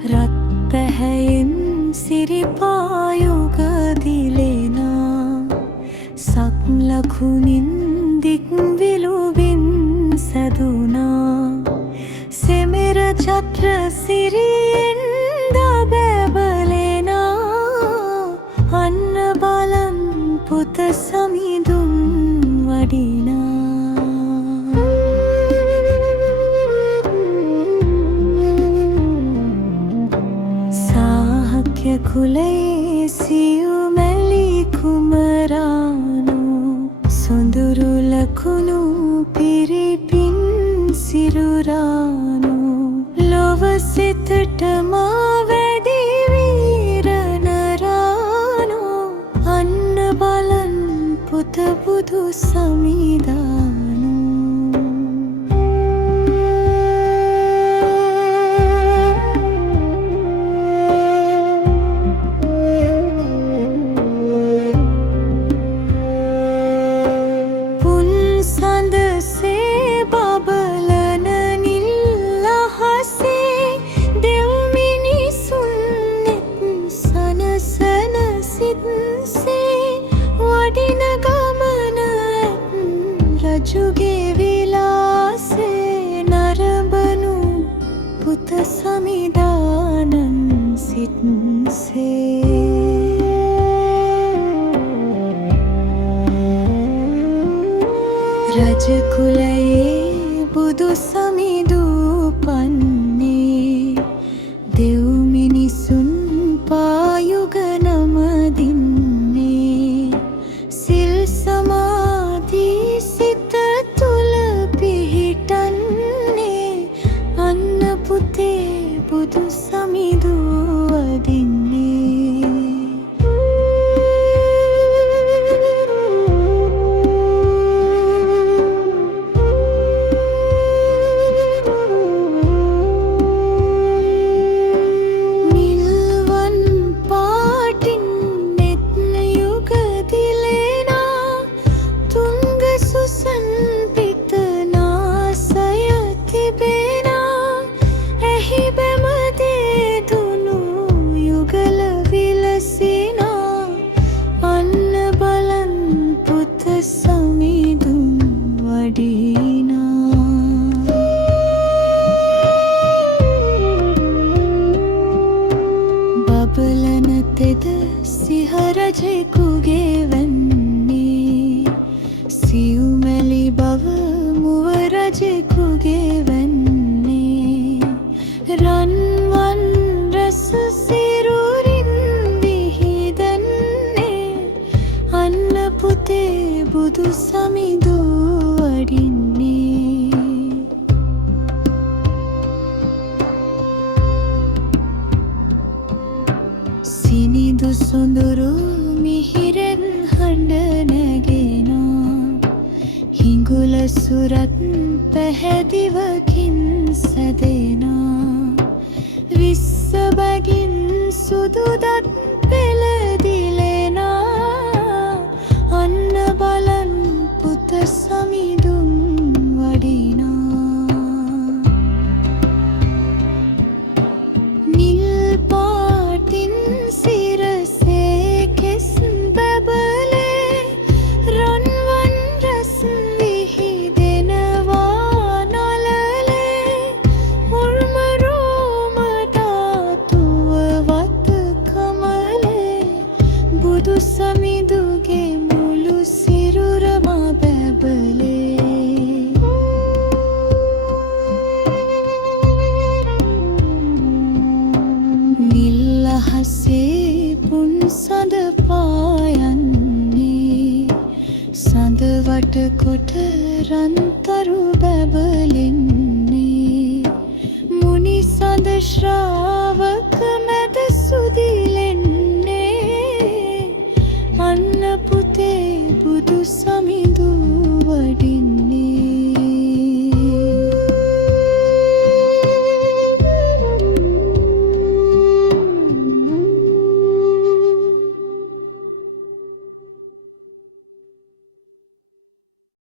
රත් පැහැයෙන් සිරිපායුග දිලෙනා සක් ලකුණින් දික්විලුවින් සැදුනා සෙමෙර චත්‍ර සිරියෙන් දබැබලෙනා අන්න බලන් පුත සමිඳුන් වඩිනා කුලයේ සියුමැලි කුමරානෝ සොඳුරු ලකුණු පිරිපින් සිරුරානෝ ලොව සිතට මා වැඩි වීරනරානෝ අන්න බලන් පුත බුදු සමිදානෝ රජුගේ විලාසේ නරඹනු පුත සමිදානන් සිත්සේ රජ කුලයේ බුදු සමිඳු පන්නේ දෙව් මිනිසුන් පායුග නමදින්නේ සිල් සමාධි සිත තුල පිහිටන්නේ අන්න පුතේ බුදු සමිඳු වදින්නේ බබලන තෙද සිහරජෙකුගේ වැන්නේ සියුමැලි බව මුව රජෙකුගේ වැන්නේ රන්වන් රස සිරුරින් විහිදන්නේ අන්න පුතේ බුදු සමිඳු වඩින්නේ සිනිඳු සොඳුරු මිහිරෙන් හඬ නැගෙනා හිඟුල සුරත් පැහැදිවකින් සැදෙනා විස්ස බැගින් සුදුදත් පෙළදිලෙනා අන්න බලන් පුත සමිඳුන් වඩිනා නිල් පාටින් බුදු සමිඳුගේ මුළු සිරුරම බැබලේ නිල් අහසේ පුන් සඳ පායන්නේ සඳ වට කොට රන්තරු බැබලෙන්නේ මුනි සඳ ශ්‍රාව